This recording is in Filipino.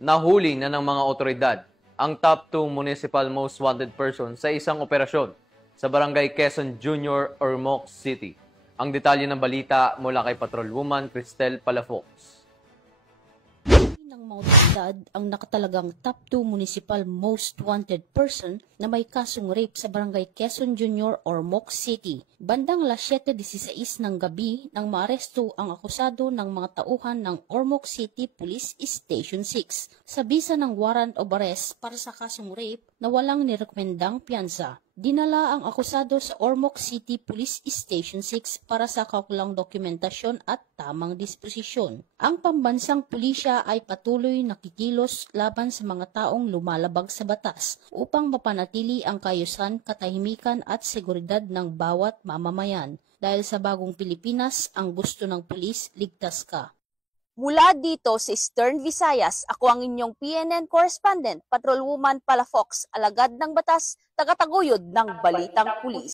Nahuli na ng mga otoridad ang top 2 municipal most wanted person sa isang operasyon sa barangay Quezon Junior, Ormoc City. Ang detalye ng balita mula kay Patrolwoman Cristel Palafox. Ng mga otoridad ang nakatalagang top 2 municipal most wanted person na may kasong rape sa barangay Quezon Junior, Ormoc City. Bandang alas 7:16 ng gabi nang maaresto ang akusado ng mga tauhan ng Ormoc City Police Station 6 sa bisa ng warrant of arrest para sa kasong rape na walang nirekomendang piyansa. Dinala ang akusado sa Ormoc City Police Station 6 para sa kaukulang dokumentasyon at tamang disposisyon. Ang pambansang pulisya ay patuloy nakikilos laban sa mga taong lumalabag sa batas upang mapanatili ang kaayusan, katahimikan at seguridad ng bawat mamamayan. Dahil sa bagong Pilipinas, ang gusto ng pulis, ligtas ka. Mula dito sa Eastern Visayas, ako ang inyong PNN correspondent, Patrolwoman Palafox, alagad ng batas, tagataguyod ng Balitang Pulis.